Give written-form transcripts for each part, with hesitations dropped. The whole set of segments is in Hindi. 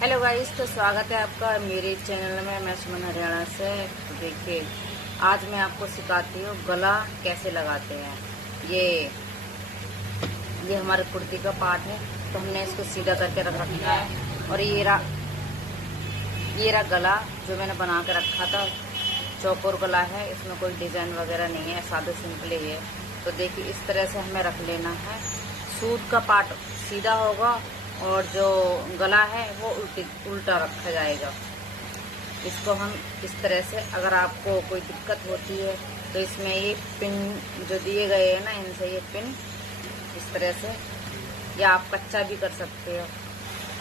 हेलो गाइस, तो स्वागत है आपका मेरे चैनल में। मैं सुमन हरियाणा से। तो देखिए, आज मैं आपको सिखाती हूँ गला कैसे लगाते हैं। ये हमारे कुर्ती का पार्ट है, तो हमने इसको सीधा करके रख रखा है। और ये रहा गला जो मैंने बना के रखा था। चौकोर गला है, इसमें कोई डिजाइन वगैरह नहीं है, सादा सिंपल ही है। तो देखिए, इस तरह से हमें रख लेना है। सूट का पार्ट सीधा होगा और जो गला है वो उल्टा रखा जाएगा। इसको हम इस तरह से, अगर आपको कोई दिक्कत होती है तो इसमें ये पिन जो दिए गए हैं ना, इनसे ये पिन इस तरह से, या आप कच्चा भी कर सकते हो,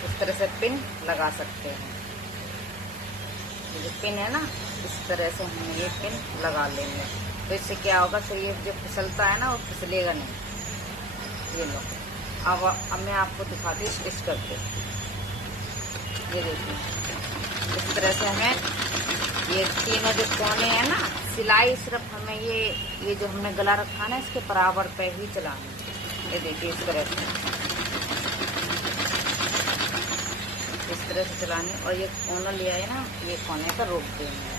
इस तरह से पिन लगा सकते हैं। ये जो पिन है ना, इस तरह से हम ये पिन लगा लेंगे। तो इससे क्या होगा, फिर ये जो फिसलता है ना वो फिसलेगा नहीं। ये लो, अब मैं आपको दिखाती हूँ स्टिच करके। ये देखिए, इस तरह से हमें ये तीनों जो कोने हैं ना, सिलाई सिर्फ हमें ये जो हमने गला रखा है ना, इसके बराबर पे ही चलानी है। ये देखिए, इस तरह से चलानी। और ये कोना लिया है ना, ये कोने पर रोक देंगे।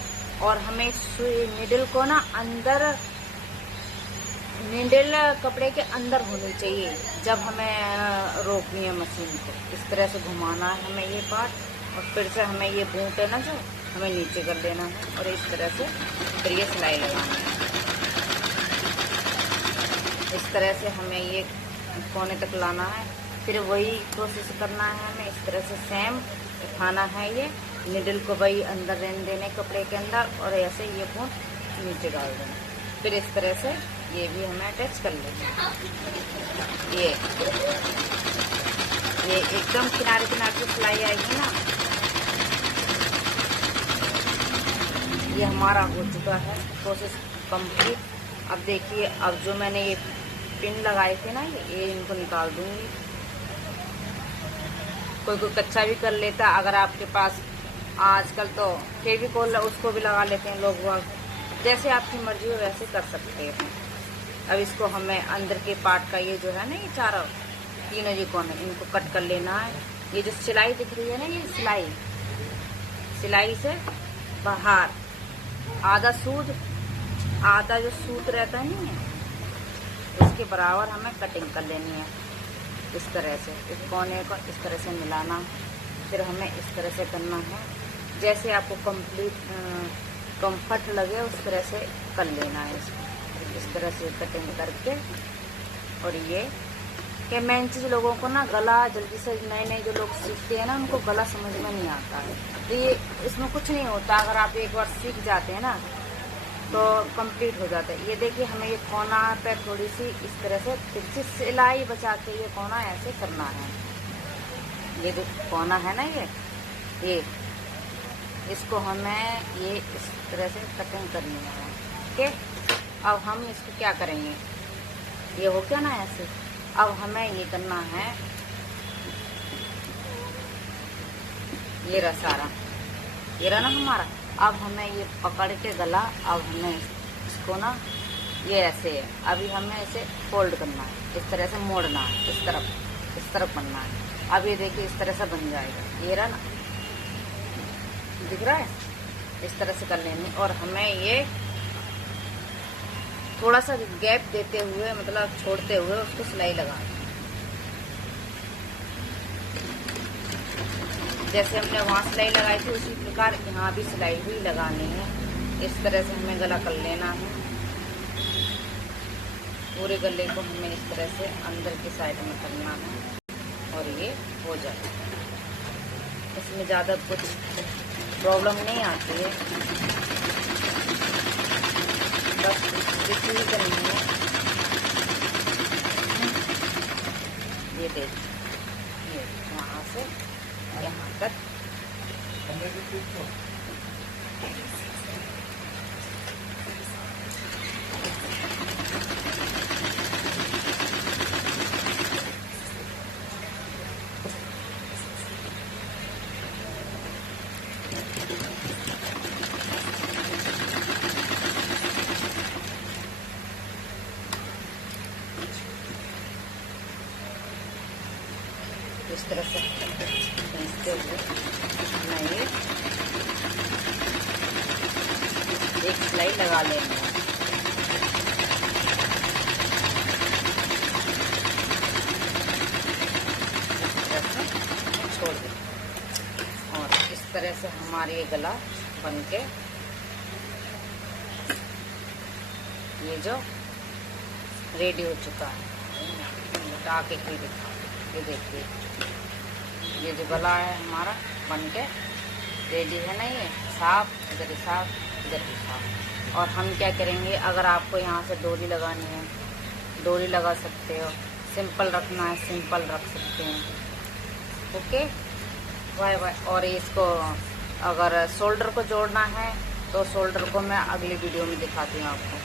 और हमें नीडल को ना अंदर, नीडल कपड़े के अंदर होनी चाहिए जब हमें रोकनी है मशीन को। इस तरह से घुमाना है हमें ये पार्ट, और फिर से हमें ये बूट है ना जो, हमें नीचे कर देना है। और इस तरह से फिर ये सिलाई लगानी है। इस तरह से हमें ये कोने तक लाना है। फिर वही प्रोसेस करना है हमें। इस तरह से सेम उठाना है ये नीडल को, वही अंदर रहने देने कपड़े के अंदर, और ऐसे ये बूट नीचे डाल देना। फिर इस तरह से ये भी हमें अटैच कर लेना। ये एकदम किनारे किनारे की सिलाई आएगी ना। ये हमारा हो चुका है प्रोसेस कंप्लीट। अब देखिए, अब जो मैंने ये पिन लगाए थे ना, ये इनको निकाल दूंगी। कोई कच्चा भी कर लेता, अगर आपके पास आजकल तो फेविकोल उसको भी लगा लेते हैं लोग। जैसे आपकी मर्जी हो वैसे कर सकते हैं। अब इसको हमें अंदर के पार्ट का ये जो है ना, ये चारों तीनों जो कोने, इनको कट कर लेना है। ये जो सिलाई दिख रही है ना, ये सिलाई से बाहर आधा जो सूत रहता नहीं है, उसके बराबर हमें कटिंग कर लेनी है। इस तरह से इस कोने को इस तरह से मिलाना, फिर हमें इस तरह से करना है। जैसे आपको कंफर्ट लगे उस तरह से कर लेना है इसको। इस तरह से कटिंग करके। और ये मेन चीज़, लोगों को ना गला जल्दी से, नए जो लोग सीखते हैं ना, उनको गला समझ में नहीं आता है। तो ये इसमें कुछ नहीं होता, अगर आप एक बार सीख जाते हैं ना तो कंप्लीट हो जाता है। ये देखिए, हमें ये कोना पे थोड़ी सी इस तरह से तिरछी सिलाई बचा के ये कोना ऐसे करना है। ये जो कोना है ना, ये इसको हमें ये इस तरह से कटिंग करनी है। ओके, अब हम इसको क्या करेंगे, ये हो गया ना ऐसे। अब हमें ये करना है, ये रहा सारा, ये रहा ना हमारा। अब हमें ये पकड़ के गला, अब हमें इसको ना ये ऐसे है, अभी हमें इसे फोल्ड करना है, इस तरह से मोड़ना है, इस तरफ बनना है। अब ये देखिए, इस तरह से बन जाएगा। ये रहा ना, दिख रहा है, इस तरह से कर लेंगे। और हमें ये थोड़ा सा गैप देते हुए, मतलब छोड़ते हुए, उसको सिलाई लगाना। जैसे हमने वहाँ सिलाई लगाई थी, उसी प्रकार यहाँ भी सिलाई ही लगानी है। इस तरह से हमें गला कर लेना है। पूरे गले को हमें इस तरह से अंदर की साइड में करना है, और ये हो जाए। इसमें ज़्यादा कुछ प्रॉब्लम नहीं आती है, बस इसी ही करनी है। ये देखिए, ये वहाँ से यहाँ तक। इस तरह से खींचते हुए एक सिलाई लगा लेंगे। छोड़ दें और इस तरह से हमारा ये गला बनके ये जो रेडी हो चुका है। उठा के दिखा, ये देखिए ये जो गला है हमारा बनके रेडी है ना, ये साफ, इधर भी साफ, इधर भी साफ। और हम क्या करेंगे, अगर आपको यहाँ से डोरी लगानी है डोरी लगा सकते हो, सिंपल रखना है सिंपल रख सकते हैं। Okay bye bye. और इसको अगर शोल्डर को जोड़ना है तो शोल्डर को मैं अगली वीडियो में दिखाती हूँ आपको।